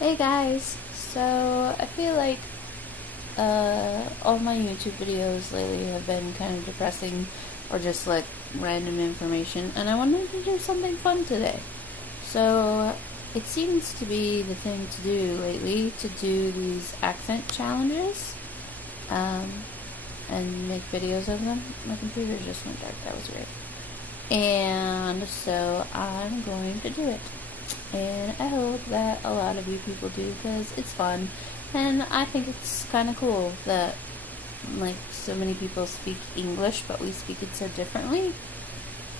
Hey guys, so I feel like all my YouTube videos lately have been kind of depressing or just like random information, and I wanted to do something fun today. So it seems to be the thing to do lately to do these accent challenges um, and make videos of them. My computer just went dark, that was weird. And so I'm going to do it. And I hope that a lot of you people do because it's fun. And I think it's kind of cool that like so many people speak English, but we speak it so differently.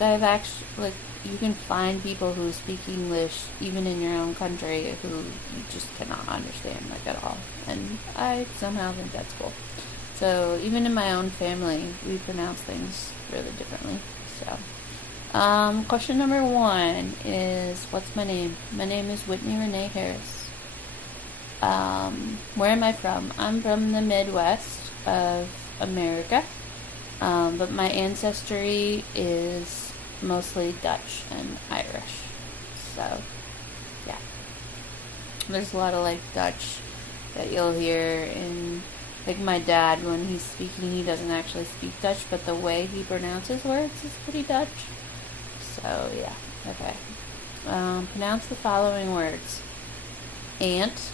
I've actually like you can find people who speak English even in your own country who you just cannot understand like at all. And I somehow think that's cool. So even in my own family, we pronounce things really differently. So. Question number 1 is, what's my name? My name is Whitney Renee Harris. Where am I from? I'm from the Midwest of America, but my ancestry is mostly Dutch and Irish. So, yeah. There's a lot of, like, Dutch that you'll hear in, like, my dad, when he's speaking, he doesn't actually speak Dutch, but the way he pronounces words is pretty Dutch. So, yeah. Okay. Pronounce the following words. Aunt,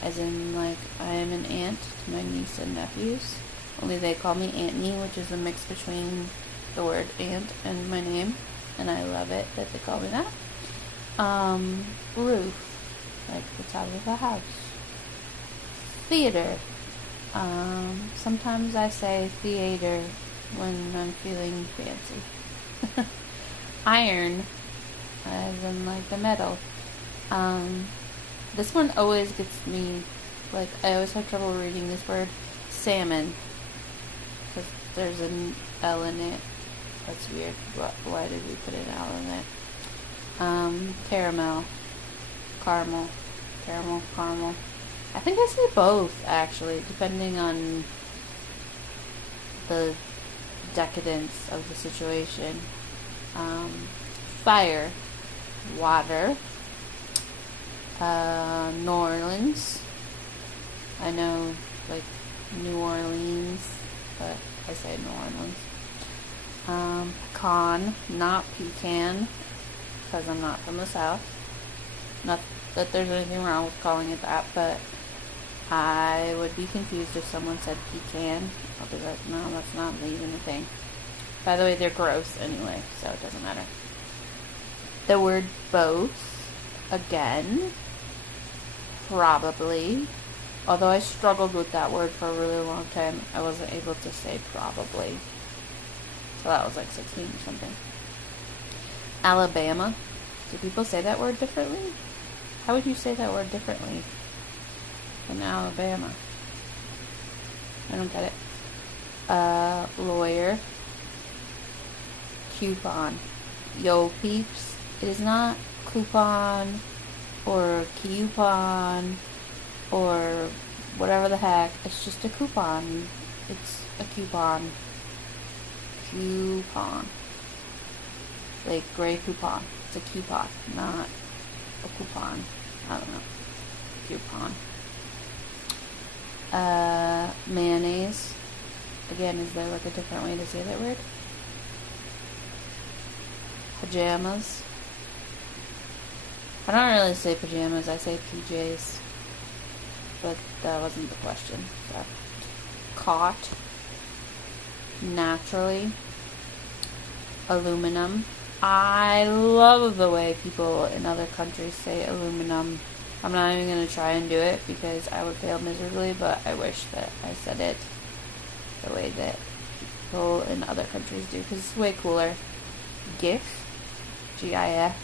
as in, like, I am an aunt to my niece and nephews. Only they call me Aunt Nee, which is a mix between the word aunt and my name. And I love it that they call me that. Roof, like the top of a house. Theater. Sometimes I say theater when I'm feeling fancy. Iron, as in like the metal. This one always gets me, like I always have trouble reading this word. Salmon, because there's an L in it. That's weird. Why did we put an L in it? Caramel, caramel, caramel. I think I say both actually, depending on the decadence of the situation. Fire, water, New Orleans. I know, like, New Orleans, but I say New Orleans. Pecan, not pecan, because I'm not from the South. Not that there's anything wrong with calling it that, but I would be confused if someone said pecan. I'll be like, no, that's not even a thing. By the way, they're gross anyway, so it doesn't matter. The word both, again, probably. Although I struggled with that word for a really long time, I wasn't able to say probably. So that was like 16 or something. Alabama. Do people say that word differently? How would you say that word differently than Alabama? I don't get it. Lawyer. Coupon. Yo, peeps, it is not coupon or coupon or whatever the heck. It's just a coupon. It's a coupon. Coupon. Like gray coupon. It's a coupon, not a coupon. I don't know. Coupon. Mayonnaise. Again, is there like a different way to say that word? Pajamas. I don't really say pajamas, I say PJs. But that wasn't the question. So. Caught. Naturally. Aluminum. I love the way people in other countries say aluminum. I'm not even going to try and do it because I would fail miserably, but I wish that I said it the way that people in other countries do because it's way cooler. GIF. GIF. I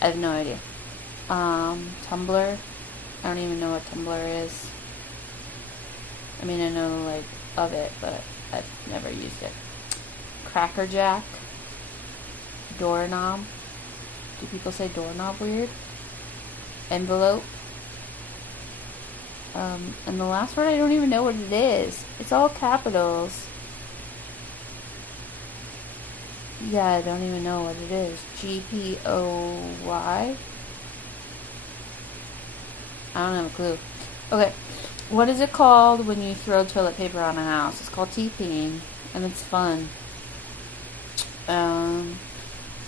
have no idea. Tumblr. I don't even know what Tumblr is. I mean, I know, like, of it, but I've never used it. Crackerjack. Doorknob. Do people say doorknob weird? Envelope. And the last word, I don't even know what it is. It's all capitals. Yeah, I don't even know what it is. GPOY? I don't have a clue. Okay. What is it called when you throw toilet paper on a house? It's called TPing, and it's fun.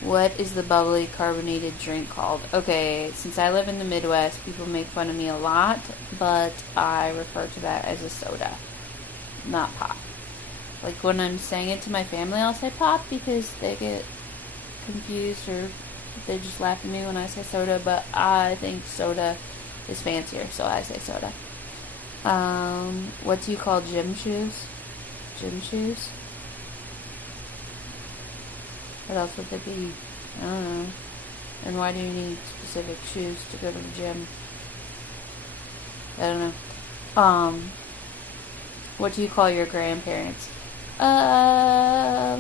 What is the bubbly carbonated drink called? Okay, since I live in the Midwest, people make fun of me a lot, but I refer to that as a soda, not pop. Like when I'm saying it to my family, I'll say pop because they get confused or they just laugh at me when I say soda, but I think soda is fancier, so I say soda. What do you call gym shoes? Gym shoes? What else would they be? I don't know. And why do you need specific shoes to go to the gym? I don't know. What do you call your grandparents? I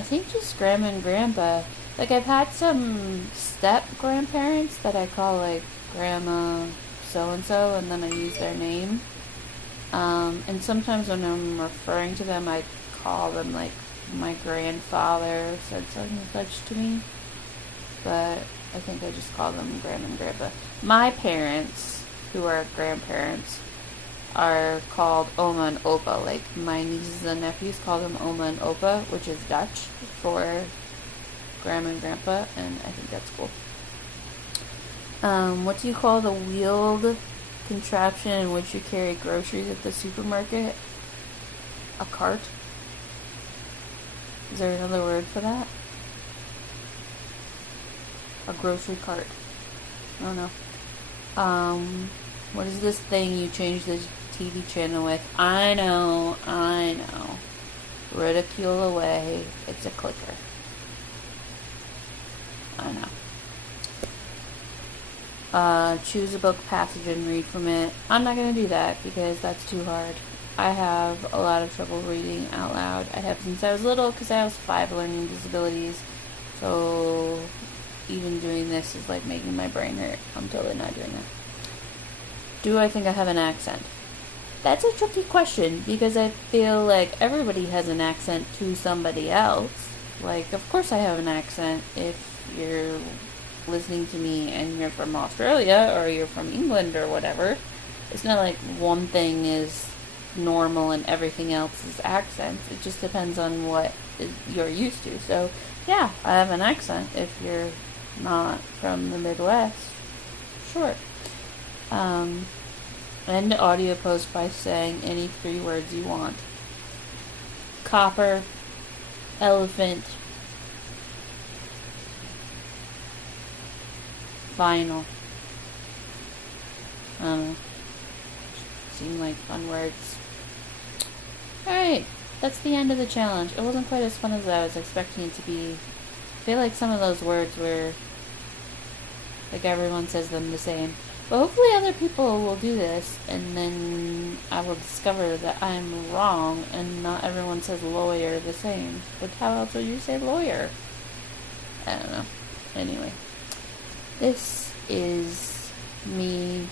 think just grandma and grandpa. Like, I've had some step-grandparents that I call, like, grandma so-and-so, and then I use their name. And sometimes when I'm referring to them, I call them, like, my grandfather said something such to me. But I think I just call them grandma and grandpa. My parents, who are grandparents, are called Oma and Opa. Like, my nieces and nephews call them Oma and Opa, which is Dutch for grandma and grandpa, and I think that's cool. What do you call the wheeled contraption in which you carry groceries at the supermarket? A cart? Is there another word for that? A grocery cart. I don't know. What is this thing you change the TV channel with? I know. Ridicule away. It's a clicker. I know. Choose a book passage and read from it. I'm not going to do that because that's too hard. I have a lot of trouble reading out loud. I have since I was little because I have 5 learning disabilities. So even doing this is like making my brain hurt. I'm totally not doing that. Do I think I have an accent? That's a tricky question because I feel like everybody has an accent to somebody else. Like, of course I have an accent if you're listening to me and you're from Australia or you're from England or whatever. It's not like one thing is normal and everything else is accents. It just depends on what you're used to. So, yeah, I have an accent if you're not from the Midwest. Sure. End audio post by saying any 3 words you want. Copper, elephant, vinyl. I don't know. Seem like fun words. Alright, that's the end of the challenge. It wasn't quite as fun as I was expecting it to be. I feel like some of those words were like everyone says them the same. But hopefully other people will do this and then I will discover that I'm wrong and not everyone says lawyer the same. But how else would you say lawyer? I don't know. Anyway. This is me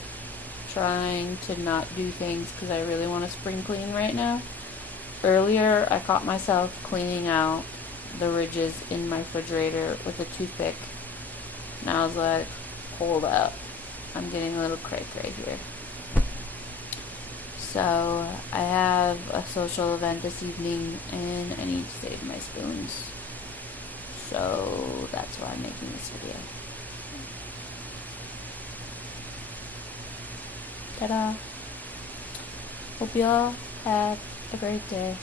trying to not do things because I really want to spring clean right now. Earlier, I caught myself cleaning out the ridges in my refrigerator with a toothpick. And I was like, hold up. I'm getting a little cray-cray here. So, I have a social event this evening and I need to save my spoons. So, that's why I'm making this video. Ta-da! Hope y'all have a great day.